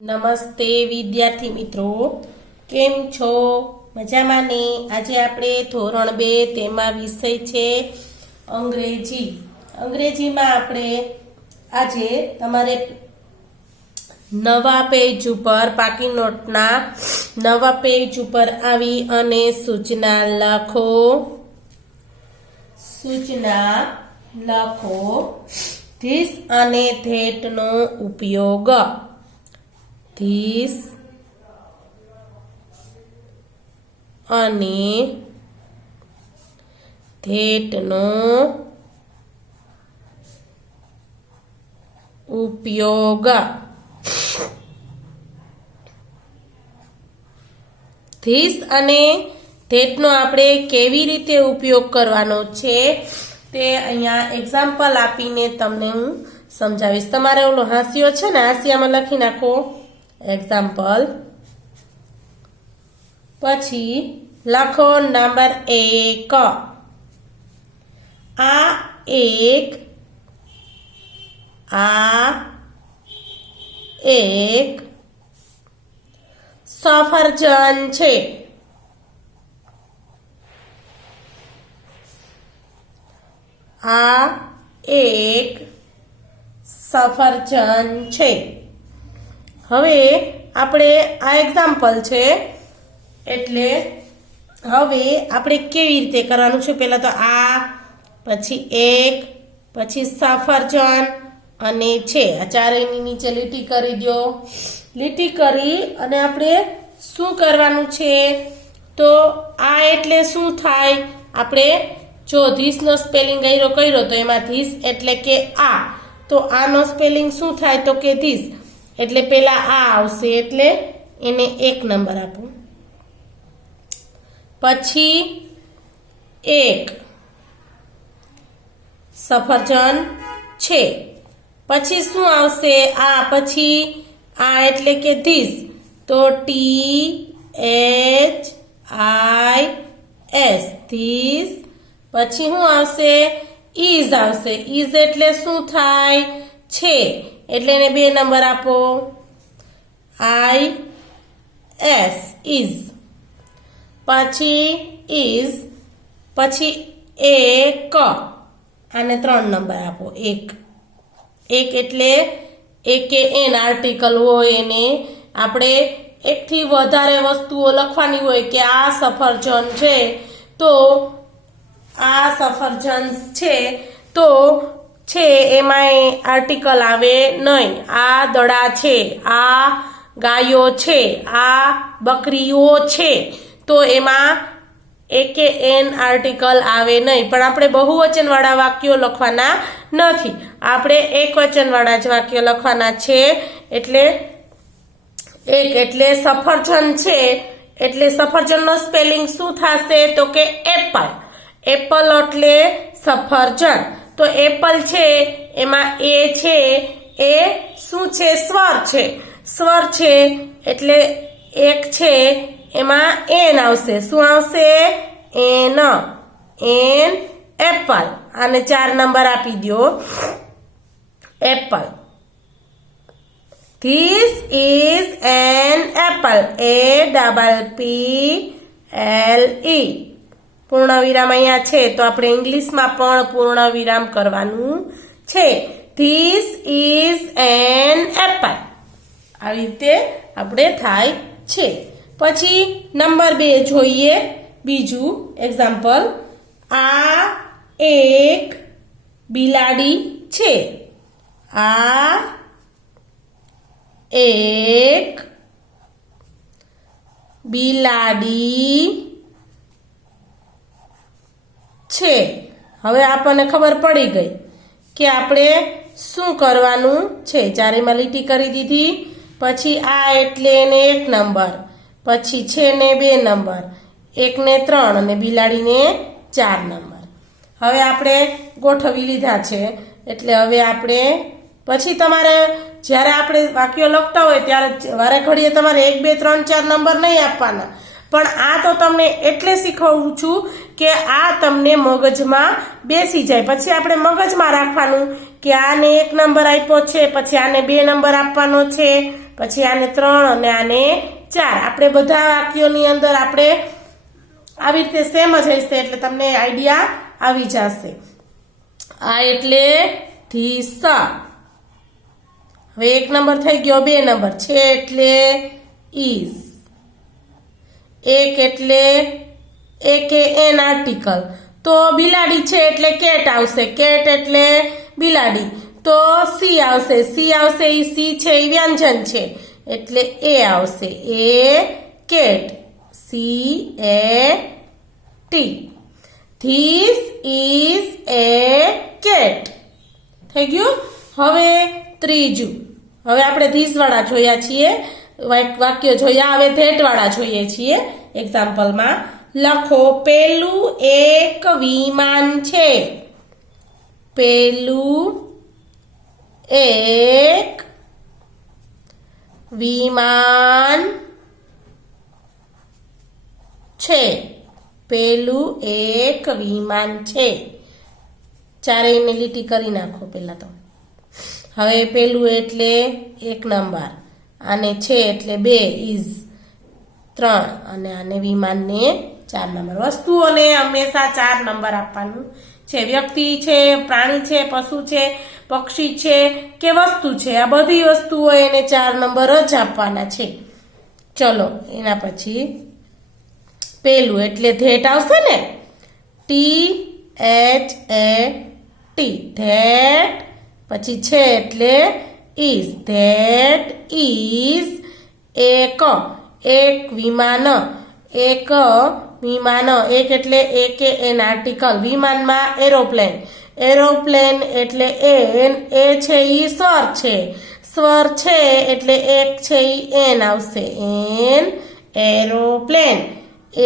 નમસ્તે વિદ્યાર્થી મિત્રો, કેમ છો? મજામાં ને? આજે આપણે ધોરણ 2 તેમાં વિષય છે અંગ્રેજી. અંગ્રેજીમાં આપણે આજે તમારે નવા પેજ ઉપર પાકી નોટના નવા પેજ ઉપર આવી અને સૂચના લખો. ધીસ અને ધેટનો ઉપયોગ. ધીસ અને ધેટનો ઉપયોગ. ધીસ અને ધેટનો આપણે કેવી રીતે ઉપયોગ કરવાનો છે તે અહીંયા એક્ઝામ્પલ આપીને તમને હું સમજાવીશ. તમારે ઓલો હાંસિયો છે ને, હાંસિયામાં લખી નાખો એક્ઝામ્પલ. પછી લખો નંબર 1. આ એક સફરજન છે. આ એક સફરજન છે. હવે આપણે આ એક્ઝામ્પલ છે એટલે હવે આપણે કેવી રીતે કરવાનું છે, પહેલા તો આ, પછી એક, પછી સફરજન અને છે. આ ચારેયની નીચે લીટી કરી દો. લીટી કરી અને આપણે શું કરવાનું છે, તો આ એટલે શું થાય, આપણે જો ધીસનો સ્પેલિંગ કર્યો તો એમાં ધીસ એટલે કે આ, તો આનો સ્પેલિંગ શું થાય તો કે ધીસ, એટલે પેલા આ આવશે એટલે એને 1 નંબર આપો. પછી એક સફરજન છે. પછી શું આવશે, આ, પછી આ એટલે કે ધીસ, તો THIS ધીસ. પછી શું આવશે, ઇઝ આવશે. ઇઝ એટલે શું થાય, છે, એટલે એને 2 નંબર આપો. IS is. પછી ઇઝ, પછી એક, આને 3 નંબર આપો. એક એટલે એક એન આર્ટિકલ હોય, એને આપણે એકથી વધારે વસ્તુઓ લખવાની હોય કે આ સફરજન છે, તો આ સફરજન છે તો છે એમાં આર્ટિકલ આવે નહીં. આ દડા છે, આ ગાયો છે, આ બકરીઓ છે, તો એમાં એકે એન આર્ટિકલ આવે નહીં. પણ આપણે બહુવચનવાળા વાક્યો લખવાના નથી, આપણે એકવચનવાળા જ વાક્યો લખવાના છે. એટલે એક એટલે સફરજન છે, એટલે સફરજનનો સ્પેલિંગ શું થશે તો કે એપલ. એપલ એટલે સફરજન. તો એપલ છે એમાં એ છે, એ શું છે, સ્વર છે. સ્વર છે એટલે એક છે એમાં એન આવશે. શું આવશે, એન. એપલ. આને 4 નંબર આપી દો. Apple. This is an apple. APPLE. પૂર્ણ વિરામ અહીંયા છે તો આપણે ઇંગ્લિશમાં પણ પૂર્ણ વિરામ કરવાનું છે. This is an apple. આવી રીતે આપણે થાય છે. પછી નંબર 2 જોઈએ, બીજું એક્ઝામ્પલ. આ એક બિલાડી છે. આ એક બિલાડી છે. હવે આપણને ખબર પડી ગઈ કે આપણે શું કરવાનું છે. ચારેમાં લીટી કરી દીધી. પછી આ એટલે એને 1 નંબર, પછી છે ને 2 નંબર, એકને 3 અને બિલાડીને 4 નંબર. હવે આપણે ગોઠવી લીધા છે. એટલે હવે આપણે પછી તમારે જ્યારે આપણે વાક્યો લખતા હોય ત્યારે વારે ઘડીએ તમારે 1 2 3 4 નંબર નહીં આપવાના, પણ આ તો તમને એટલે શીખવું છું કે આ તમને મગજમાં બેસી જાય. પછી આપણે મગજમાં રાખવાનું કે આને 1 નંબર આપ્યો છે, પછી આને 2 નંબર આપવાનો છે, પછી આને 3 અને આને 4. આપણે બધા વાક્યોની અંદર આપણે આવી રીતે સેમ જ હશે એટલે તમને આઈડિયા આવી જશે. આ એટલે ધીસ. હવે 1 નંબર થઈ ગયો, 2 નંબર છે એટલે ઇઝ. 1 એટલે AKN આર્ટિકલ, તો બિલાડી છે એટલે કેટ આવશે. કેટ એટલે બિલાડી, તો સી આવશે. સી આવશે, એ સી છે એ વ્યંજન છે એટલે એ આવશે. A cat, CAT. This is a cat. થઈ ગયું. હવે ત્રીજું, હવે આપણે ધીસ વાળા જોયા છીએ, વાક્ય જોયા. હવે ધેટ વાળા જોઈએ છીએ. એક્ઝામ્પલમાં લખો, પેલું એક વિમાન છે. પેલું એક વિમાન છે. પેલું એક વિમાન છે. ચારેયને લીટી કરી નાખો પહેલા તો. હવે પેલું એટલે 1 નંબર, આને છે એટલે 2 ઇઝ 3 અને આને વિમાનને 4 નંબર. વસ્તુઓને હંમેશા 4 નંબર આપવાનું છે. વ્યક્તિ છે, પ્રાણી છે, પશુ છે, પક્ષી છે કે વસ્તુ છે, આ બધી વસ્તુઓ એને 4 નંબર જ આપવાના છે. ચલો એના પછી પેલું એટલે ધેટ આવશે ને, THAT. ધેટ. પછી છે એટલે ઇઝ. ધેટ ઇઝ એક વિમાન. એક વિમાન. એક એટલે AKN આર્ટિકલ. વિમાનમાં એરોપ્લેન. એરોપ્લેન એટલે એન. એ છે ઈ સ્વર છે. સ્વર છે એટલે એક છે ઈ એન આવશે. An aeroplane.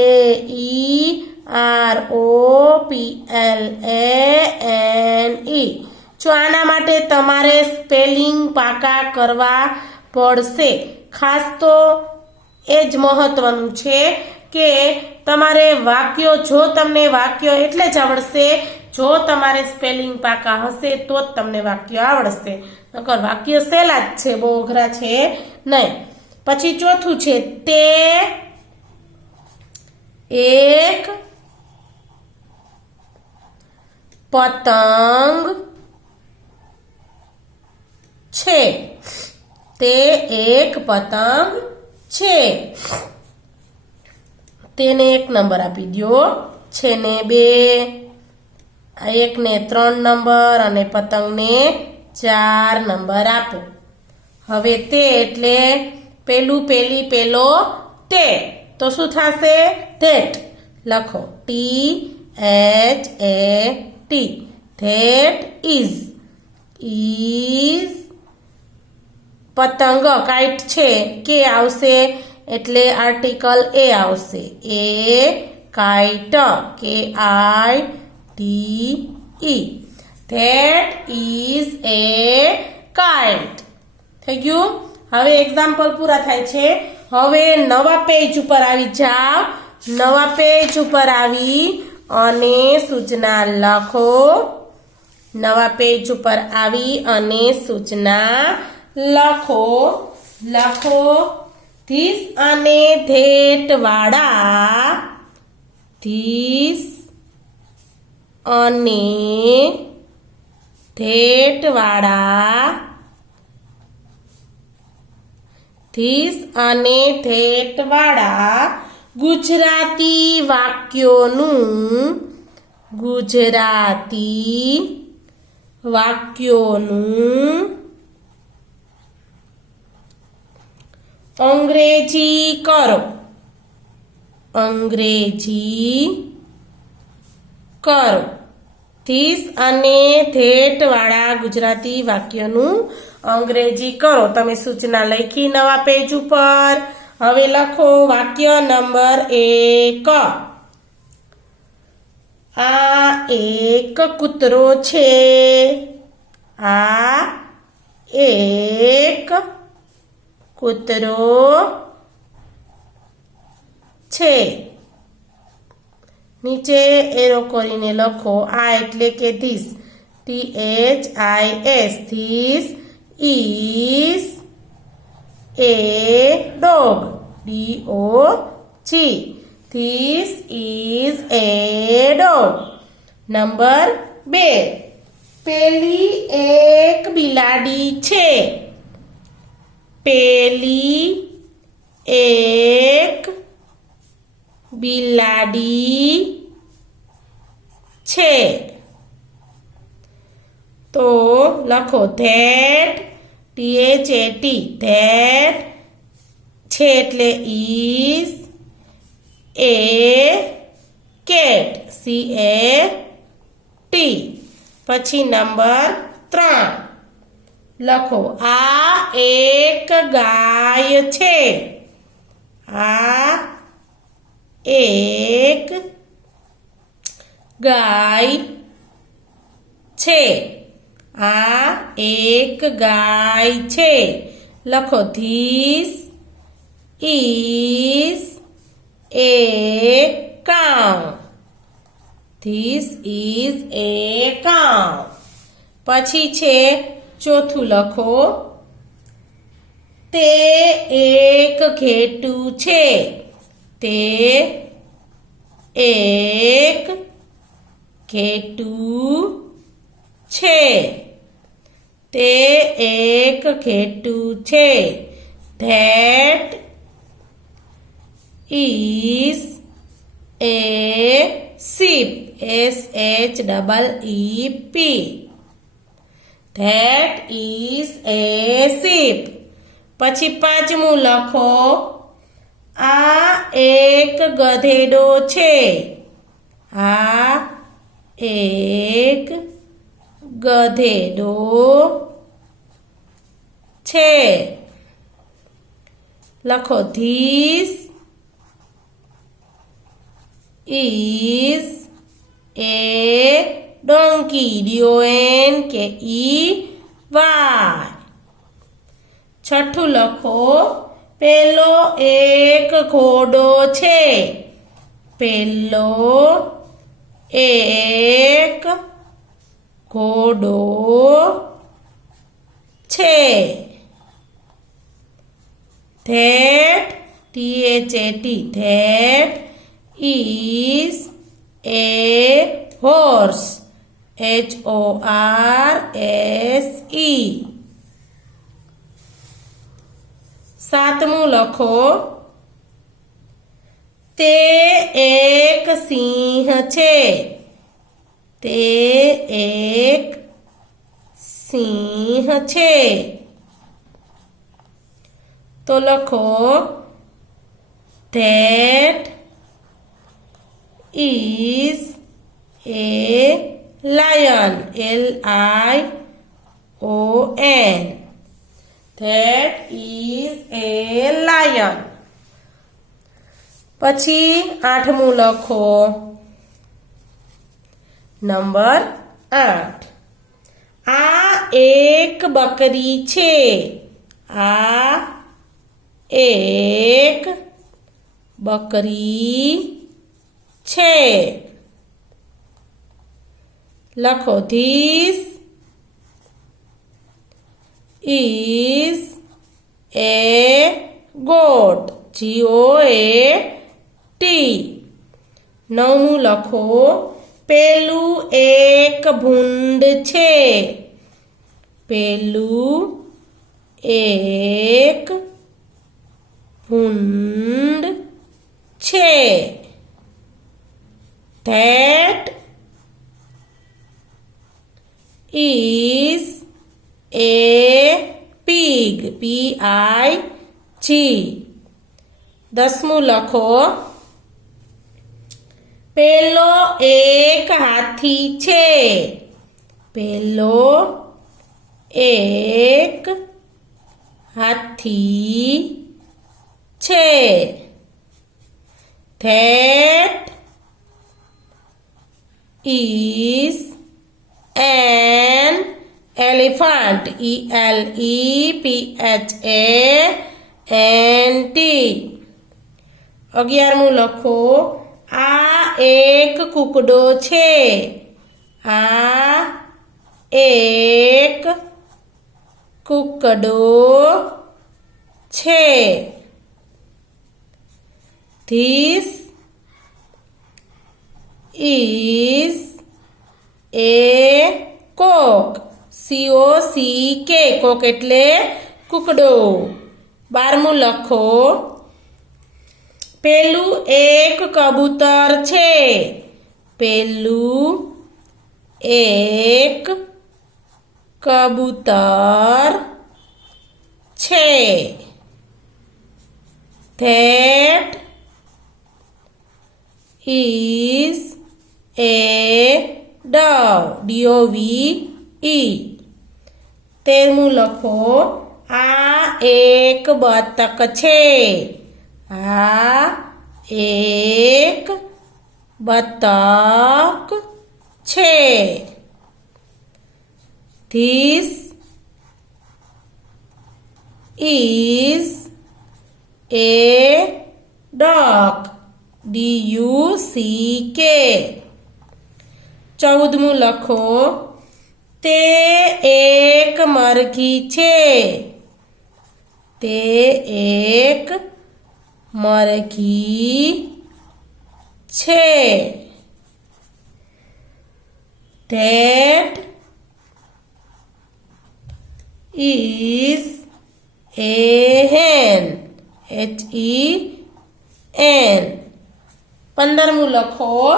AEROPLANE. જો આના માટે તમારે સ્પેલિંગ પાકા કરવા પડશે. ખાસ તો એ જ મહત્વનું છે કે તમારે વાક્યો, જો તમને વાક્યો એટલે જ આવડશે જો તમારે સ્પેલિંગ પાકા હશે તો જ તમને વાક્ય આવડશે. નકર વાક્ય સહેલા જ છે, બહુ અઘરા છે નહીં. પછી ચોથું છે તે એક પતંગ છે. તે એક પતંગ છે. તેને 1 નંબર આપી દો, છે ને 2, આ 1 ને 3 નંબર અને પતંગને 4 નંબર આપો. હવે તે એટલે પેલું, પેલી, પેલો, તે, તો શું થશે? ધેટ. લખો THAT. That is. ઇઝ પતંગ. કાઇટ છે, કે આવશે એટલે આર્ટિકલ એ આવશે. A kite. KITE. That is a kite. થઈ ગયું. હવે એક્ઝામ્પલ પૂરા થાય છે. હવે નવા પેજ ઉપર આવી જાઓ. નવા પેજ ઉપર આવી અને સૂચના લખો. નવા પેજ ઉપર આવી અને સૂચના લખો. ધીસ અને ધેટ વાળા. ધીસ અને ધેટ વાળા. ધીસ અને ધેટ વાળા ગુજરાતી વાક્યોનું અંગ્રેજી કરો. ધીસ અને ધેટ વાળા ગુજરાતી વાક્યનું અંગ્રેજી કરો. તમે સૂચના લખી નવા પેજ ઉપર. હવે લખો વાક્ય નંબર 1. આ એક કૂતરો છે. આ એક કૂતરો છે. નીચે એરો કરીને લખો. આ એટલે કે this. THIS. This is A dog. D-O-G. This is a dog. Number 2. પેલી એક બિલાડી છે. પેલી એક બિલાડી છે. તો લખો ધેટ, THAT, ધેટ છે એટલે ઇઝ એ કેટ, CAT. પછી નંબર 3 લખો આ એક ગાય છે. આ એક ગાય છે. આ એક ગાય છે. લખો this is A cow. This is a cow. પછી છે ચોથું લખો તે એક ઘેટું છે. તે એક ઘેટું છે. તે એક ઘેટું છે. That is a sheep. SHEEP. That is a sheep. પછી પાંચમું લખો આ એક ગધેડો છે. આ એક ગધેડો છે. લખો this is a donkey. DONKEY. છઠ્ઠું લખો પેલો એક ઘોડો છે. પેલો એક ઘોડો છે. That, THAT, that is a horse. HORSE. સાતમું લખો તે એક સિંહ છે. તે એક સિંહ છે. તો લખો that is a lion. LION. That is a lion. પછી આઠમું લખો નંબર 8 આ એક બકરી છે. આ એક બકરી છે. લખો this is a goat. GOAT. નવમું લખો પેલું એક ભૂંડ છે. પેલું એક ભૂંડ છે. That is a pig. PIG. દસમું લખો પેલો એક હાથી છે. પેલો એક હાથી છે. That is an elephant. ELEPHANT. 11મું લખો આ એક કૂકડો છે. આ એક કૂકડો છે. This is a cock. COCK. કોક એટલે કૂકડો. 12મું લખો. પેલું એક કબૂતર છે. પેલું એક કબૂતર છે. That is a dove. DOVE. 13મું લખો. આ એક બતક છે. આ એક બતક છે. This is a duck. DUCK. 14મું લખો. તે એક મરઘી છે. તે એક મરઘી છે. That is a hen. HEN. 15મું લખો.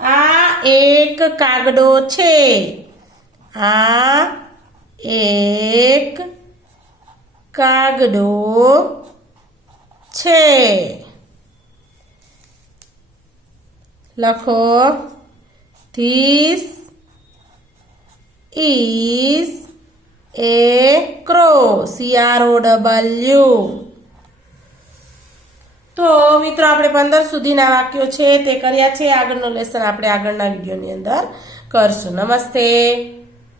આ એક કાગડો છે. આ એક કાગડો છે. લખો. This is a crow. CROW. તો મિત્રો આપણે 15 સુધીના વાક્યો છે તે કર્યા છે. આગળનો લેસન આપણે આગળના વિડીયોની અંદર કરશું. નમસ્તે.